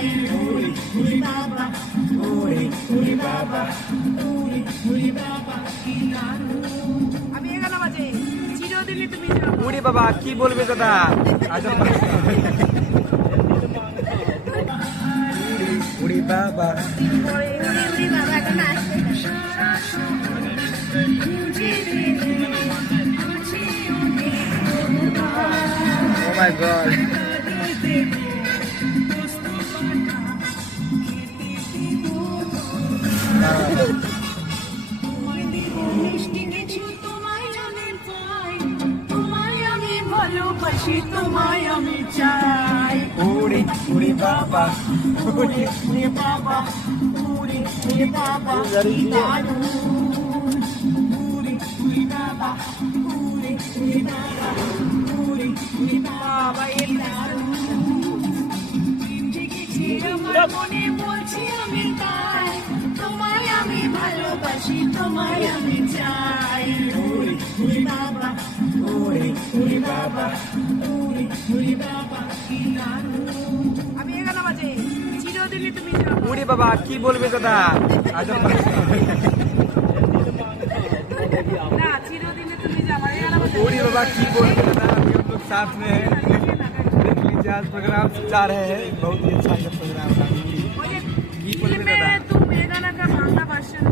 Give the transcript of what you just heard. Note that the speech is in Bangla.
চাই উড়ি উড়ি বাবা উড়ি উড়ি বাবা উড়ি উড়ি বাবা কি দারুণ। আমি এ গান বাজে চিরদিনই তুমি যাও। उड़ी बाबा की बोलबे दादा आजम उड़ी बाबा উড়ি উড়ি বাবা গান আসছে। ओ माय गॉड ভালোবাসি তোমায় আমি চাই उड़ी उड़ी बाबा উড়ি উড়ি বাবা উড়ি উড়ি বাবা কি দারুণ। উড়ি উড়ি বাবা উড়ি উড়ি বাবা উড়ি উড়ি বাবা কি দারুণ। জেগেছে আমার মনে বলছি আমি তাই তোমায় আমি ভালোবাসি তোমায় আমি চাই উড়ি উড়ি বাবা উড়ি উড়ি বাবা উড়ি উড়ি বাবা কি দারুণ। আমি এ গান বাজে চিরদিনই তুমি যাও। उड़ी बाबा की बोलबे दादा आजम না চিরদিনই তুমি যাও। আমার এ গান বাজে उड़ी बाबा की बोलबे दादा अभी हम लोग साथ में हैं देख लीजिए आज प्रोग्राम जा रहे हैं बहुत ही अच्छा ये प्रोग्राम था ওই যে की बोलबे फिल्म दादा में तुम ये गाना का बांग्ला वर्जन